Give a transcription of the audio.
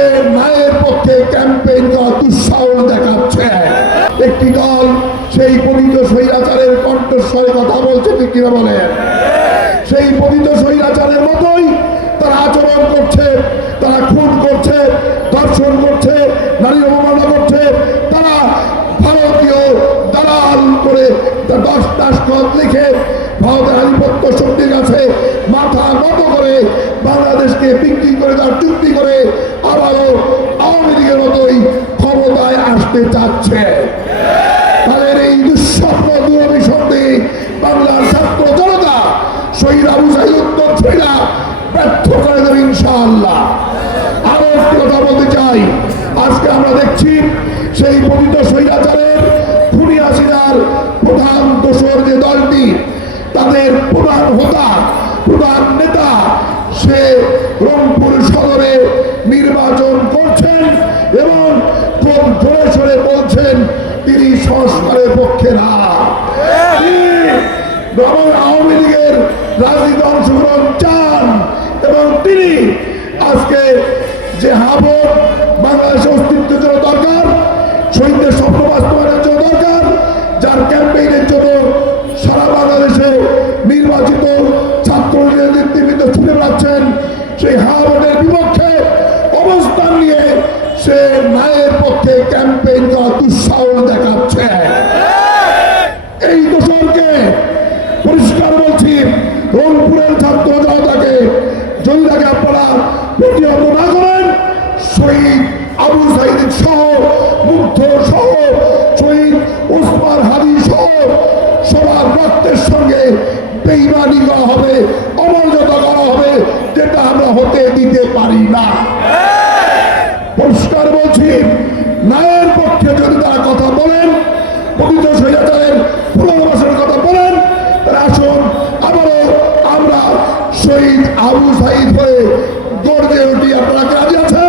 তাদের মায়ের পক্ষে ক্যাম্পেইন করা দুঃসাহস দেখাচ্ছে। একটি দল সেই পবিত্র স্বৈরাচারের কণ্ঠস্বরে কথা বলছে কিনা বলে? সেই পবিত্র স্বৈরাচারের মতোই তারা আচরণ করছে, তারা খুন করছে, ধর্ষণ করছে, নারী অবমাননা করছে। তারা ভারতীয় দালাল করে দশ দাসগত লিখে ভারতের আধিপত্য শক্তির কাছে মাথা নত করে বাংলাদেশকে বিক্রি করে তার চুক্তি করে বাংলার ছাত্র জনতা, শহীদ আবু সাইদ উত্তর ছইরা ব্যর্থ করে দেবে ইনশাআল্লাহ। আরও একটি কথা বলতে চাই, আজকে আমরা দেখছি সেই পবিত্র স্বৈরাচারের খুনি হাসিনার প্রধান দোষর যে দলটি, তাদের প্রধান হোতা, প্রধান নেতা, সে রংপুর সদরে নির্বাচন করছেন এবং খুব জোরে সরে বলছেন, তিনি সংস্কারের পক্ষে না। এবং আওয়ামী লীগের রাজনীতি অংশগ্রহণ চান এবং তিনি আজকে যে হাবর বাংলাদেশে অস্তিত্বের জন্য দরকার, শহীদদের স্বপ্ন বাস্তবায়নের জন্য দরকার, যার ক্যাম্পেইনের জন্য সারা বাংলাদেশে নির্বাচিত ছাত্র নেতৃবৃন্দ ছুটে বেড়াচ্ছেন, সেই হাবনের বিপক্ষে অবস্থান নিয়ে সে ন্যায়ের পক্ষে ক্যাম্পেইন করা দুঃসাহস দেখাচ্ছে। রংপুরের ছাত্র জনতাকে যদি তাকে আপনারা প্রতিহত না করেন শহীদ আবু সাইদ সহ, মুগ্ধ সহ, শহীদ উসমান হাদি সহ, সবার রক্তের সঙ্গে বেইমানি করা হবে অমর্যাদা করা হবে, যেটা আমরা হতে দিতে পারি না। শহীদ আবু সাইদ হয়ে গর্জে উঠি। আপনারা কি আছে